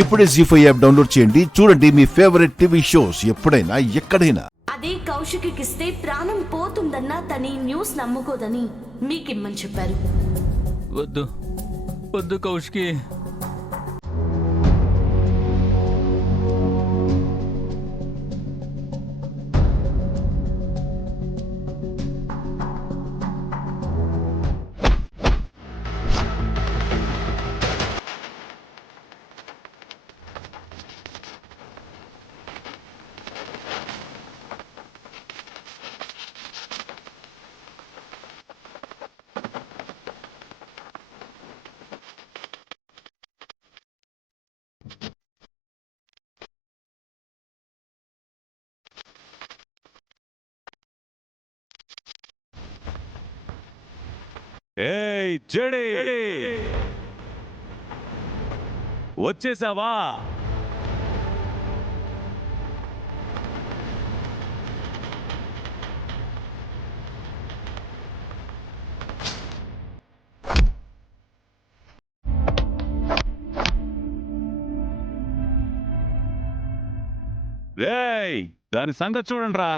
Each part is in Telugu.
ఇప్పుడే జీ5 యాప్ డౌన్లోడ్ చేయండి. చూడండి మీ ఫేవరెట్ టీవీ షోస్ ఎప్పుడైనా ఎక్కడైనా. అదే కౌశికిస్తే ప్రాణం పోతుందన్నా తని న్యూస్ నమ్ముకోదని మీకిమ్మని చెప్పారు. వద్దు వద్దు కౌశికి. ఏయ్ చెడి, వచ్చేసావా? రేయ్ దాని సంగతి చూడండి రా.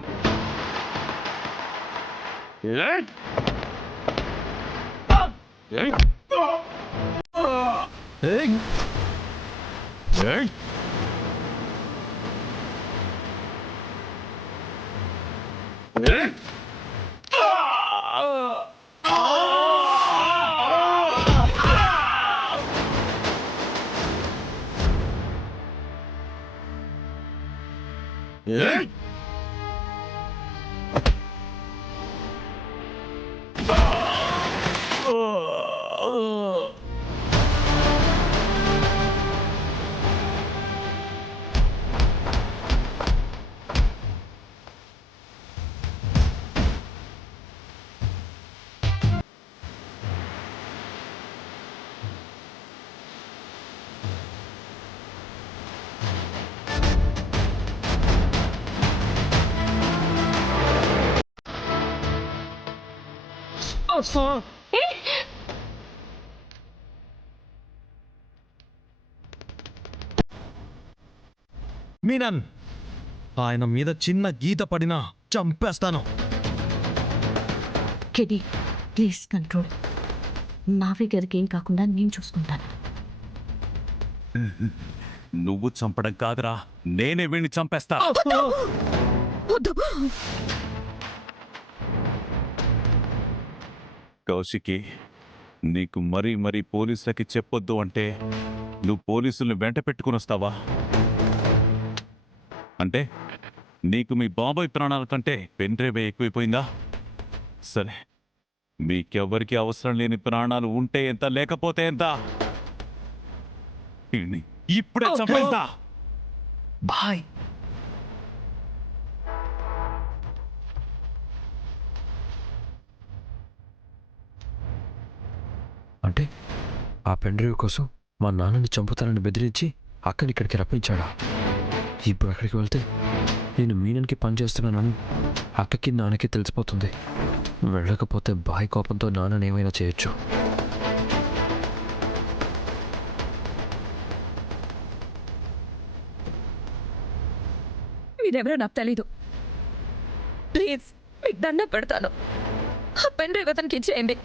మీనన్, ఆయన మీద చిన్న గీత పడినా చంపేస్తాను. KD please control. మావి గారికి ఏం కాకుండా నేను చూసుకుంటాను. నువ్వు చంపడం కాదురా, నేనే వీణ్ణి చంపేస్తా. కౌశికి, నీకు మరీ మరీ పోలీసులకి చెప్పొద్దు అంటే నువ్వు పోలీసుల్ని వెంట పెట్టుకుని వస్తావా? అంటే నీకు మీ బాబాయ్ ప్రాణాల కంటే పెన్డ్రైవే ఎక్కువైపోయిందా? సరే, మీకెవ్వరికి అవసరం లేని ప్రాణాలు ఉంటే ఎంత, లేకపోతే ఎంత? ఇప్పుడే చంపేస్తా. బాయ్. అంటే ఆ పెన్డ్రైవ్ కోసం మా నాన్నని చంపుతానని బెదిరించి అక్కని ఇక్కడికి రప్పించాడా? ఇప్పుడు అక్కడికి వెళ్తే నేను మీనన్కి పనిచేస్తున్నానని అక్కకి నాన్నకి తెలిసిపోతుంది. వెళ్ళకపోతే బాయ్ కోపంతో నాన్నని ఏమైనా చేయొచ్చు. మీరెవరో నాకు తెలీదు. ప్లీజ్ మీకు దండం పెడతాను. ఆ పెన్ డ్రైవ్ అతనికి ఇచ్చేయండి.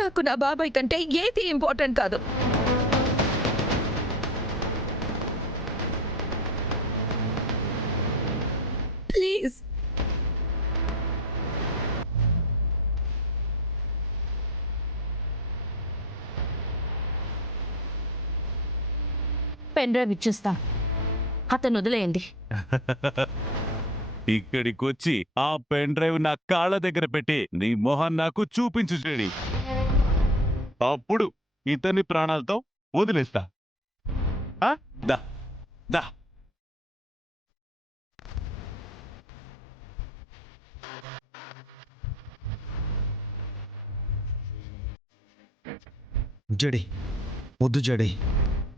నాకు నా బాబాయ్ కంటే ఏది ఇంపార్టెంట్ కాదు. ప్లీజ్. పెన్ డ్రైవ్ ఇచ్చేస్తా, అతను వదిలేయండి. ఇక్కడికొచ్చి ఆ పెన్ డ్రైవ్ నా కాళ్ళ దగ్గర పెట్టి నీ మొహం నాకు చూపించు చెడి. అప్పుడు ఇతని ప్రాణాలతో వదిలేస్తా. దా దా. జడి, వద్దు జడి.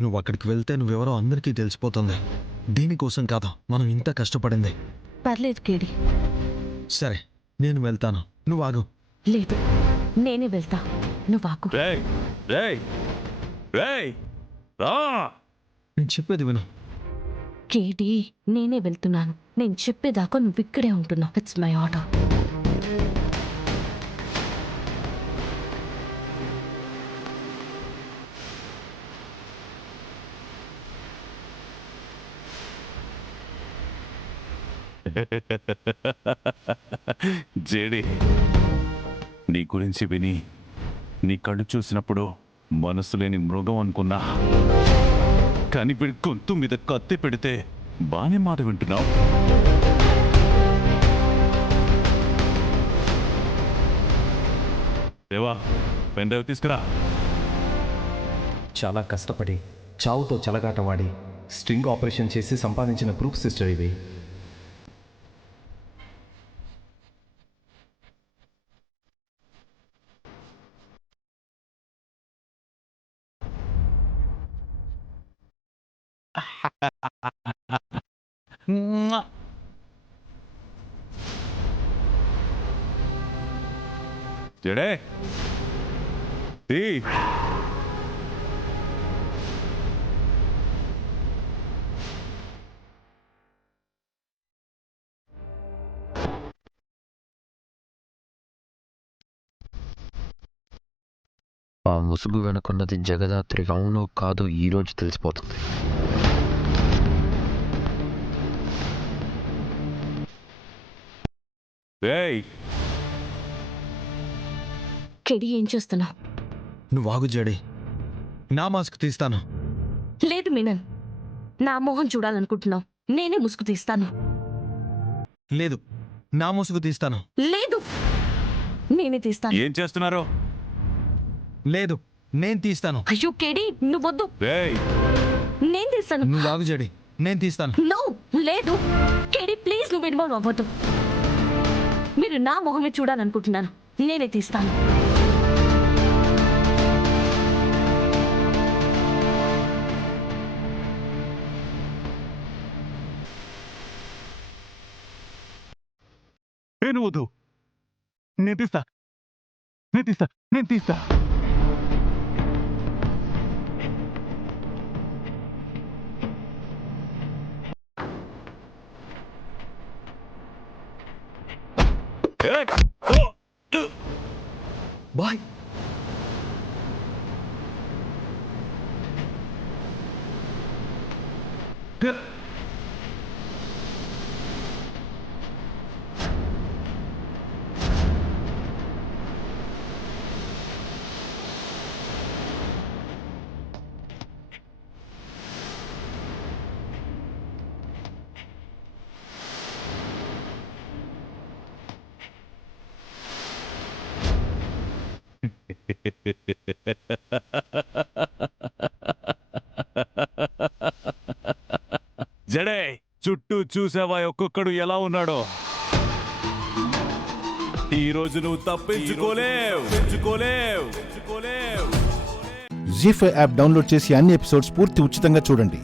నువ్వు అక్కడికి వెళ్తే నువ్వెవరో అందరికీ తెలిసిపోతుంది. దీనికోసం కాదా మనం ఇంత కష్టపడింది. పర్లేదు కేడి. సరే, నేను వెళ్తాను, నువ్వు ఆగు. లేదు, నేనే వెళ్తా, నువ్వు ఆకు. రేయ్ రేయ్ రేయ్ రా. నేను చెప్పేది విను. కేటీ నేనే వెళ్తున్నాను. నేను చెప్పేదాకా నువ్వు ఇక్కడే ఉంటున్నావు. It's my order. జేడి, నీ గురించి విని నీ కళ్ళు చూసినప్పుడు మనసు లేని మృగం అనుకున్నా. కానీ వీడి గొంతు మీద కత్తి పెడితే బానే మాట వింటున్నావు. దేవా, పెన్ డ్రైవ్ తీసుకురా. చాలా కష్టపడి చావుతో చెలగాటవాడి స్ట్రింగ్ ఆపరేషన్ చేసి సంపాదించిన ప్రూఫ్ సిస్టర్ ఇవి. జడే, తీ. ఆ ముసుగు వెనుకున్నది జగదాత్రి అవునో కాదో ఈరోజు తెలిసిపోతుంది. ఏయ్, కేటీ ఏం చేస్తున్నావు? నువ్వు ఆగు జడే, నా మాస్క్ తీస్తాను. లేదు మీనన్, నా మొహం చూడాలనుకుంటున్నావు. నేనే ముసుగు తీస్తాను. లేదు, నా ముసుగు తీస్తాను. లేదు, నేనే తీస్తాను. ఏం చేస్తున్నారు? లేదు, నేను తీస్తాను. అయ్యో కేటీ నువ్వొద్దు. ఏయ్, నేను తీస్తాను. నువ్వు ఆగు జడి, నేను తీస్తాను. నో, లేదు కేటీ ప్లీజ్, నువ్వు ఇన్వాల్వ్ అవ్వద్దు. మీరు నా మొహమే చూడాలనుకుంటున్నాను. నేనే తీస్తాను. నేను వద్దు. నేను తీస్తా, నేను తీస్తా, నేను తీస్తా. ఏయ్, ఓ, బాయ్. జడే, చుట్టూ చూసావా ఒక్కొక్కడు ఎలా ఉన్నాడో? ఈ రోజు నువ్వు తప్పించుకోలేవు. జీ5 యాప్ డౌన్లోడ్ చేసి అన్ని ఎపిసోడ్స్ పూర్తి ఉచితంగా చూడండి.